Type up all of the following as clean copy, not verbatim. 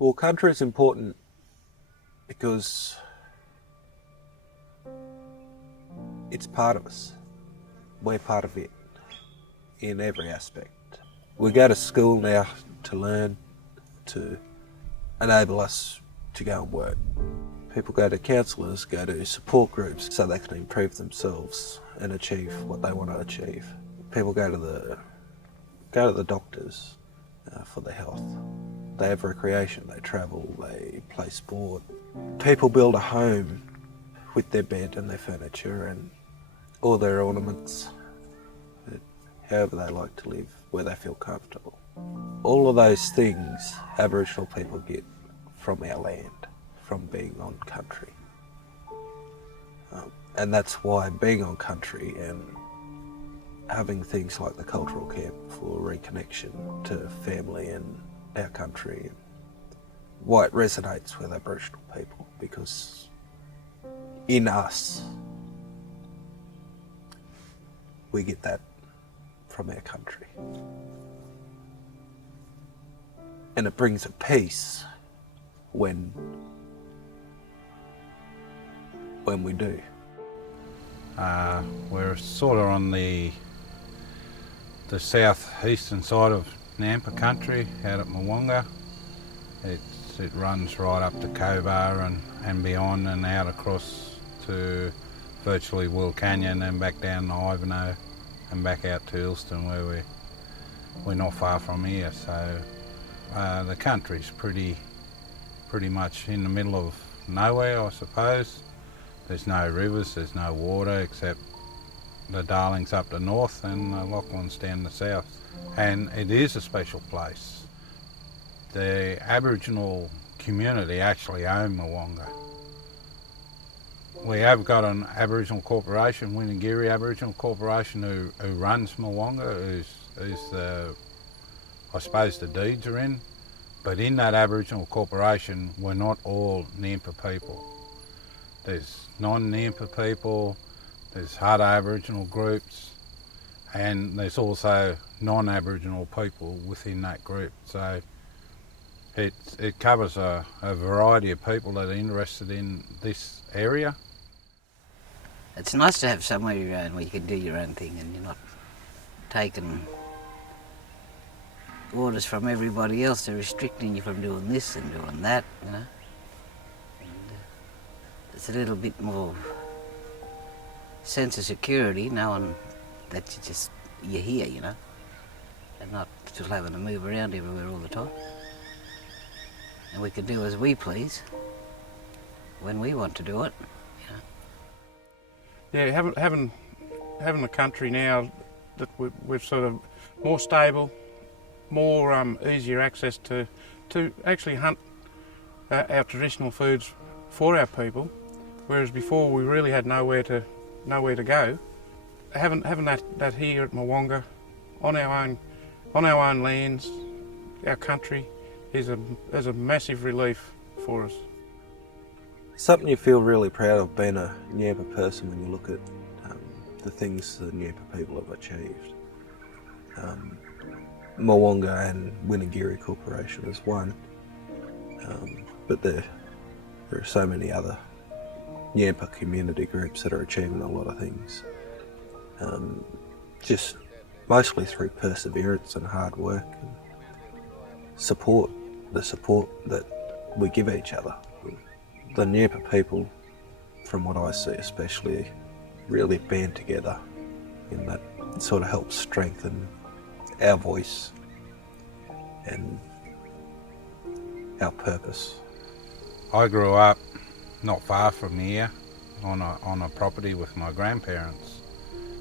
Well, country is important because it's part of us. We're part of it in every aspect. We go to school now to learn, to enable us to go and work. People go to counsellors, go to support groups so they can improve themselves and achieve what they want to achieve. People go to the doctors for their health. They have recreation, they travel, they play sport. People build a home with their bed and their furniture and all their ornaments, however they like to live, where they feel comfortable. All of those things Aboriginal people get from our land, from being on country. And that's why being on country and having things like the cultural camp for reconnection to family and our country, why it resonates with Aboriginal people, because in us we get that from our country, and it brings a peace when we do. We're sort of on the southeastern side of Ngiyampaa country, out at Milonga. It runs right up to Cobar and beyond, and out across to virtually Will Canyon and back down to Ivanhoe and back out to Ilston, where we're not far from here. So the country's pretty much in the middle of nowhere, I suppose. There's no rivers, there's no water except the Darling's up the north and the Lachlan's down the south. And it is a special place. The Aboriginal community actually own Milonga. We have got an Aboriginal corporation, Winagiri Aboriginal Corporation, who runs Milonga, who's the, I suppose the deeds are in. But in that Aboriginal corporation, we're not all Ngiyampaa people. There's non-Ngiyampaa people, there's Hada Aboriginal groups, and there's also non-Aboriginal people within that group. So it covers a variety of people that are interested in this area. It's nice to have somewhere your own where you can do your own thing and you're not taking orders from everybody else. They're restricting you from doing this and doing that, you know. And it's a little bit more sense of security knowing that you're here, you know, and not just having to move around everywhere all the time. And we can do as we please when we want to do it, you know. Yeah, having a country now that we're sort of more stable, more easier access to actually hunt our traditional foods for our people, whereas before we really had nowhere to go. Having that here at Milonga, on our own lands, our country, is a massive relief for us. Something you feel really proud of being a Ngiyampaa person when you look at the things the Ngiyampaa people have achieved. Milonga and Winagiri Corporation is one, but there are so many other Ngiyampaa community groups that are achieving a lot of things. Just mostly through perseverance and hard work and support, the support that we give each other. The Ngiyampaa people, from what I see especially, really band together in that. It sort of helps strengthen our voice and our purpose. I grew up not far from here on a property with my grandparents,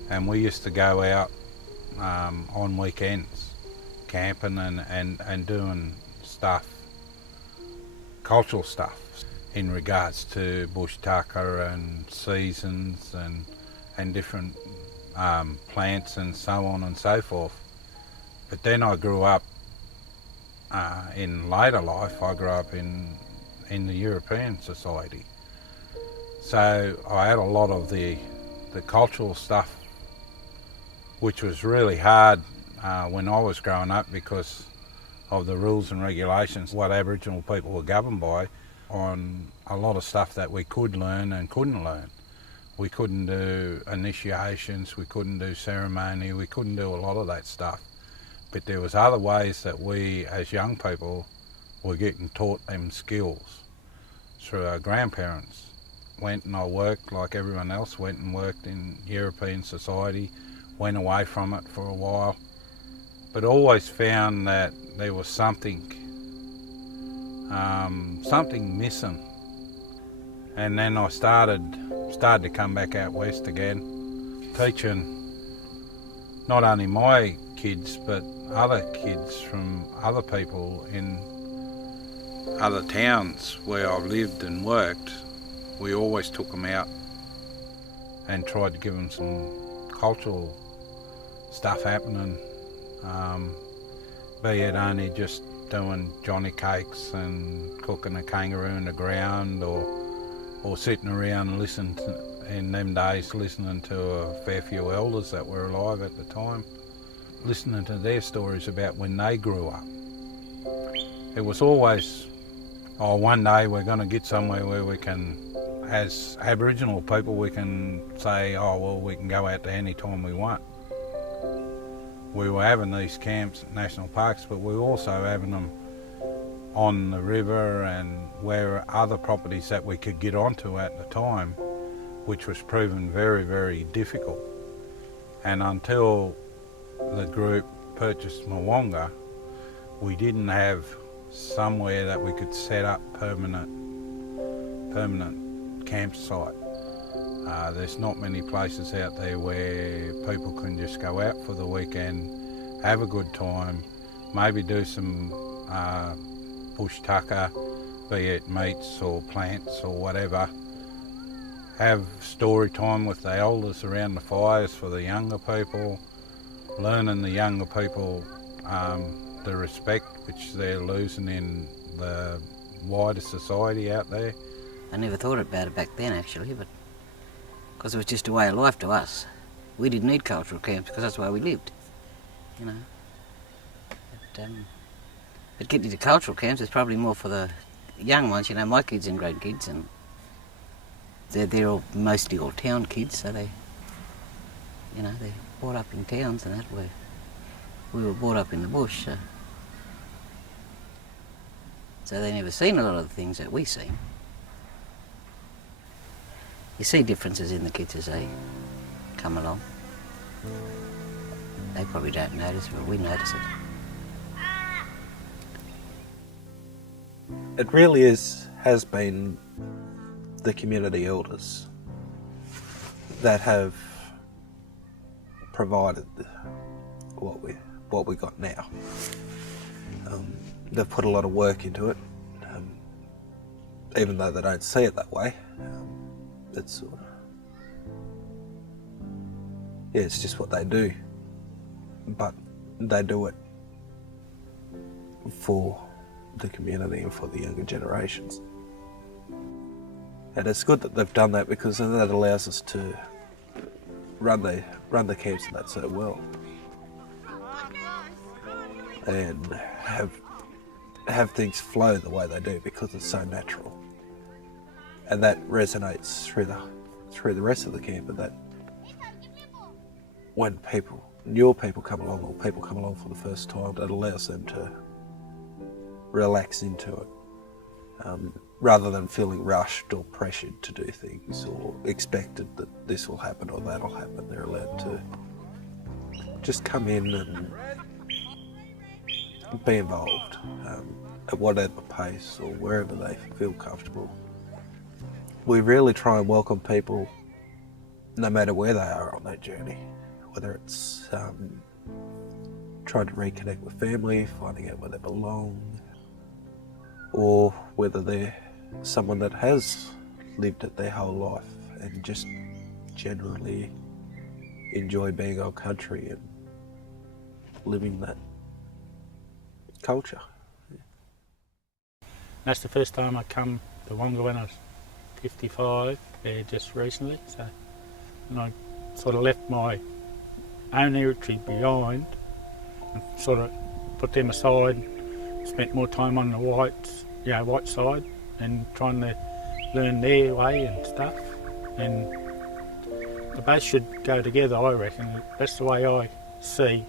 and we used to go out on weekends camping and doing stuff, cultural stuff. in regards to bush tucker and seasons and different plants and so on and so forth. But then I grew up, in later life, I grew up in the European society. So I had a lot of the cultural stuff, which was really hard when I was growing up because of the rules and regulations, what Aboriginal people were governed by, on a lot of stuff that we could learn and couldn't learn. We couldn't do initiations, we couldn't do ceremony, we couldn't do a lot of that stuff. But there was other ways that we, as young people, were getting taught them skills through our grandparents. Went and I worked like everyone else, went and worked in European society, went away from it for a while, but always found that there was something missing. And then I started to come back out west again, teaching not only my kids but other kids from other people in other towns where I've lived and worked. We always took them out and tried to give them some cultural stuff happening, be it only just doing Johnny cakes and cooking a kangaroo in the ground, or sitting around and listening to, in them days, listening to a fair few elders that were alive at the time, listening to their stories about when they grew up. It was always, oh, one day we're going to get somewhere where we can, as Aboriginal people, we can say, oh, well, we can go out there any time we want. We were having these camps at national parks, but we were also having them on the river and where other properties that we could get onto at the time, which was proven very, very difficult. And until the group purchased Milonga, we didn't have somewhere that we could set up permanent campsite. There's not many places out there where people can just go out for the weekend, have a good time, maybe do some bush tucker, be it meats or plants or whatever, have story time with the elders around the fires for the younger people, learning the younger people the respect which they're losing in the wider society out there. I never thought about it back then actually, but because it was just a way of life to us. We didn't need cultural camps because that's where we lived, you know. But getting to cultural camps is probably more for the young ones, you know. My kids and grandkids, and they're all mostly all town kids, so they, you know, they're brought up in towns and that. We were brought up in the bush, so they never seen a lot of the things that we seen. You see differences in the kids as they come along. They probably don't notice, but we notice it. It really has been the community elders that have provided what we got now. They've put a lot of work into it, even though they don't see it that way. It's it's just what they do, but they do it for the community and for the younger generations. And it's good that they've done that, because then that allows us to run the camps and that so well, and have things flow the way they do, because it's so natural. And that resonates through the rest of the camp, and that when newer people come along, or people come along for the first time, that allows them to relax into it, rather than feeling rushed or pressured to do things, or expected that this will happen or that'll happen. They're allowed to just come in and be involved at whatever pace or wherever they feel comfortable. We really try and welcome people no matter where they are on that journey, whether it's trying to reconnect with family, finding out where they belong, or whether they're someone that has lived it their whole life and just generally enjoy being on country and living that culture. That's the first time I come to Wonga when I was 55, just recently. So, and I sort of left my own heritage behind and sort of put them aside, spent more time on the white side and trying to learn their way and stuff. And the both should go together, I reckon. That's the way I see.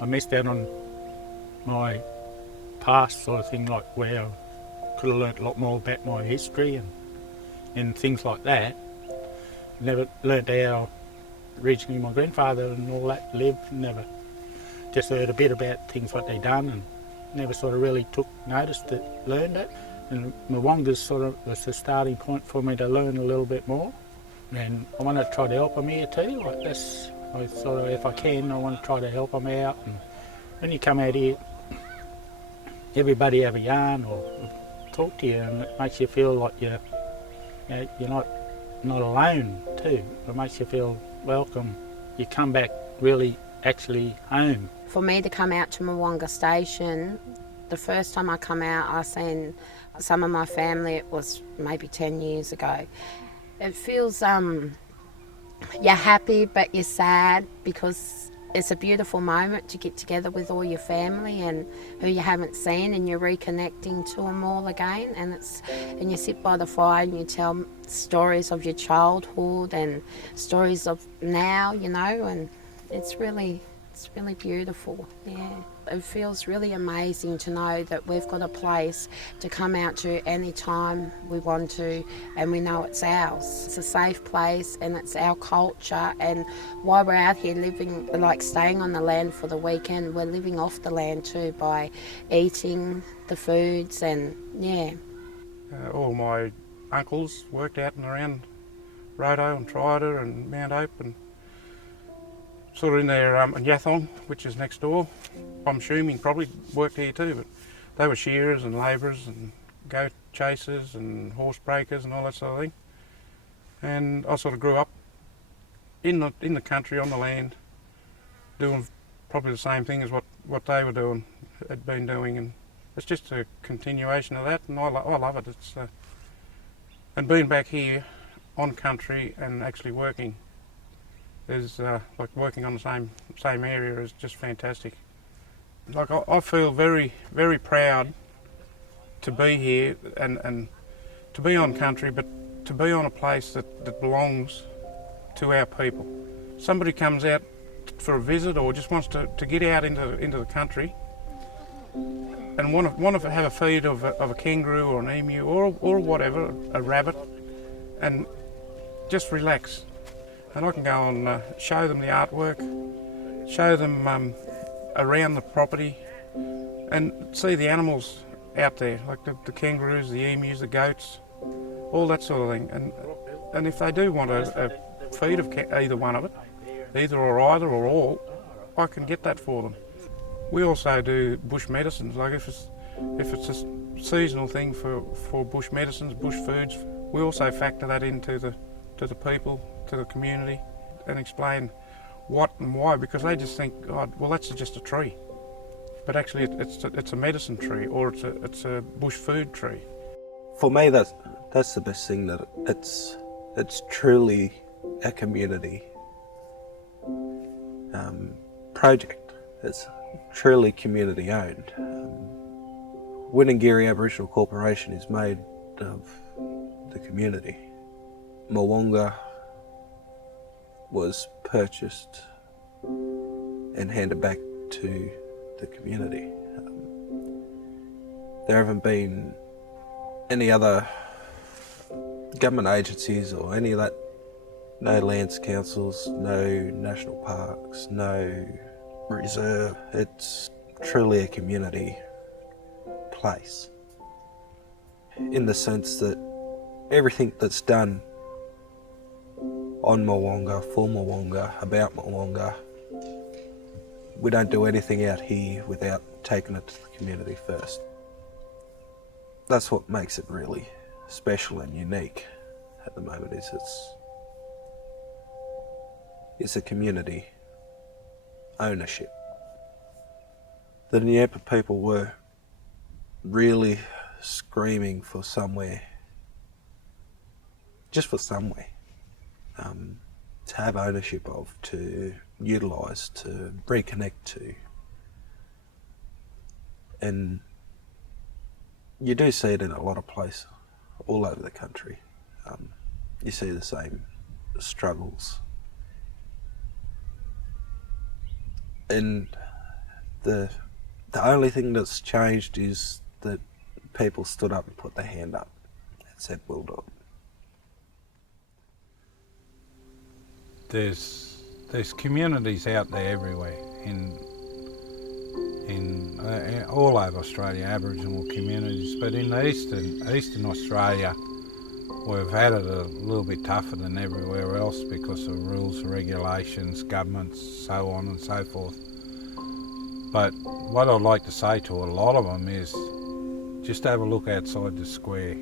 I missed out on my past sort of thing, like where I could have learnt a lot more about my history and things like that. Never learnt how originally my grandfather and all that lived, never just heard a bit about things what they done and never sort of really took notice to learn it. And Mwonga's sort of was the starting point for me to learn a little bit more. And I want to try to help them here too. Like this, I sort of, if I can, I want to try to help them out. And when you come out here, everybody have a yarn or talk to you, and it makes you feel like you're not alone too. It makes you feel welcome. You come back really actually home. For me to come out to Mwonga Station, the first time I come out, I seen some of my family. It was maybe 10 years ago. It feels you're happy but you're sad because it's a beautiful moment to get together with all your family and who you haven't seen, and you're reconnecting to them all again. And you sit by the fire and you tell stories of your childhood and stories of now, you know, and it's really beautiful. Yeah, it feels really amazing to know that we've got a place to come out to any time we want to, and we know it's ours. It's a safe place and it's our culture, and while we're out here living, like staying on the land for the weekend, we're living off the land too by eating the foods. And yeah. All my uncles worked out and around Roto and Tridor and Mount Hope, and sort of in there, in Yathong, which is next door. I'm assuming probably worked here too, but they were shearers and labourers and goat chasers and horse breakers and all that sort of thing. And I sort of grew up in the country, on the land, doing probably the same thing as what they were doing, had been doing, and it's just a continuation of that, and I love it. It's and being back here on country and actually working is like working on the same area is just fantastic. Like I feel very, very proud to be here and to be on country, but to be on a place that belongs to our people. Somebody comes out for a visit or just wants to get out into the country and want to have a feed of a kangaroo or an emu or whatever, a rabbit, and just relax. And I can go and show them the artwork, show them around the property, and see the animals out there, like the kangaroos, the emus, the goats, all that sort of thing. And if they do want a feed of either one of it, either or either or all, I can get that for them. We also do bush medicines. Like if it's a seasonal thing for bush medicines, bush foods, we also factor that into the people, to the community, and explain what and why, because they just think, oh, well, that's just a tree, but actually it's a medicine tree, or it's a bush food tree. For me, that's the best thing, that it's truly a community project. It's truly community owned. Winangiri Aboriginal Corporation is made of the community. Milonga was purchased and handed back to the community. There haven't been any other government agencies or any of that, no lands councils, no national parks, no reserve. It's truly a community place, in the sense that everything that's done on Mwonga, for Mwonga, about Mwonga, we don't do anything out here without taking it to the community first. That's what makes it really special and unique at the moment is it's a community ownership. The Ngiyampaa people were really screaming for somewhere, just for somewhere, to have ownership of, to utilise, to reconnect to. And you do see it in a lot of places all over the country. You see the same struggles. And the only thing that's changed is that people stood up and put their hand up and said, we'll do it. There's communities out there everywhere in all over Australia, Aboriginal communities, but in Eastern Australia we've had it a little bit tougher than everywhere else because of rules, regulations, governments, so on and so forth. But what I'd like to say to a lot of them is just have a look outside the square.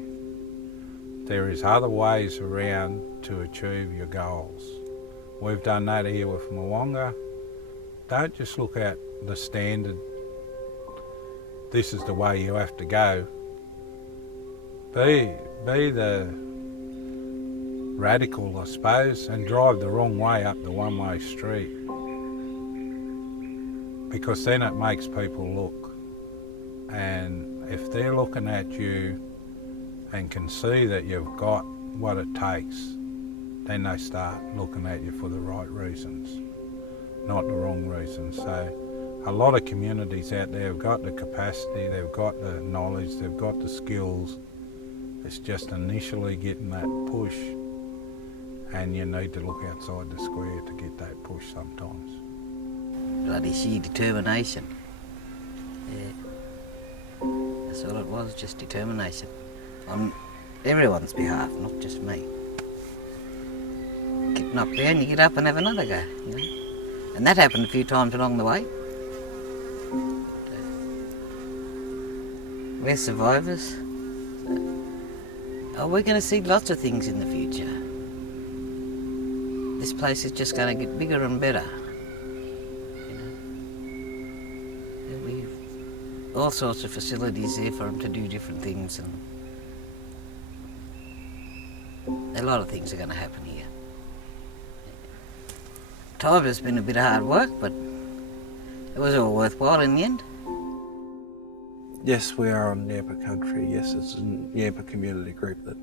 There is other ways around to achieve your goals. We've done that here with Milonga. Don't just look at the standard, this is the way you have to go. Be the radical, I suppose, and drive the wrong way up the one-way street. Because then it makes people look. And if they're looking at you and can see that you've got what it takes, then they start looking at you for the right reasons, not the wrong reasons. So a lot of communities out there have got the capacity, they've got the knowledge, they've got the skills. It's just initially getting that push, and you need to look outside the square to get that push sometimes. Bloody sheer determination. Yeah. That's all it was, just determination. On everyone's behalf, not just me. Get knocked down, you get up and have another go, you know. And that happened a few times along the way. We're survivors. Oh, we're going to see lots of things in the future. This place is just going to get bigger and better. You know? There'll be all sorts of facilities there for them to do different things, and a lot of things are going to happen here. Time has been a bit of hard work, but it was all worthwhile in the end. Yes, we are on Ngiyampaa country. Yes, it's a Ngiyampaa community group that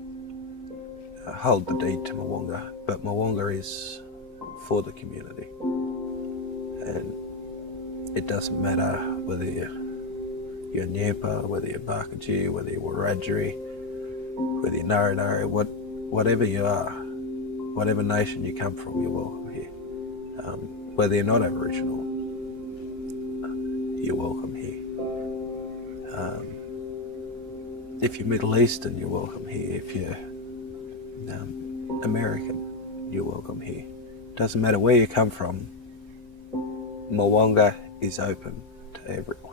hold the deed to Milonga, but Milonga is for the community. And it doesn't matter whether you're Ngiyampaa, whether you're Barkajee, whether you're Wiradjuri, whether you're Narranari, whatever you are, whatever nation you come from, you're welcome here. Whether you're not Aboriginal, you're welcome here. If you're Middle Eastern, you're welcome here. If you're American, you're welcome here. Doesn't matter where you come from, Milonga is open to everyone.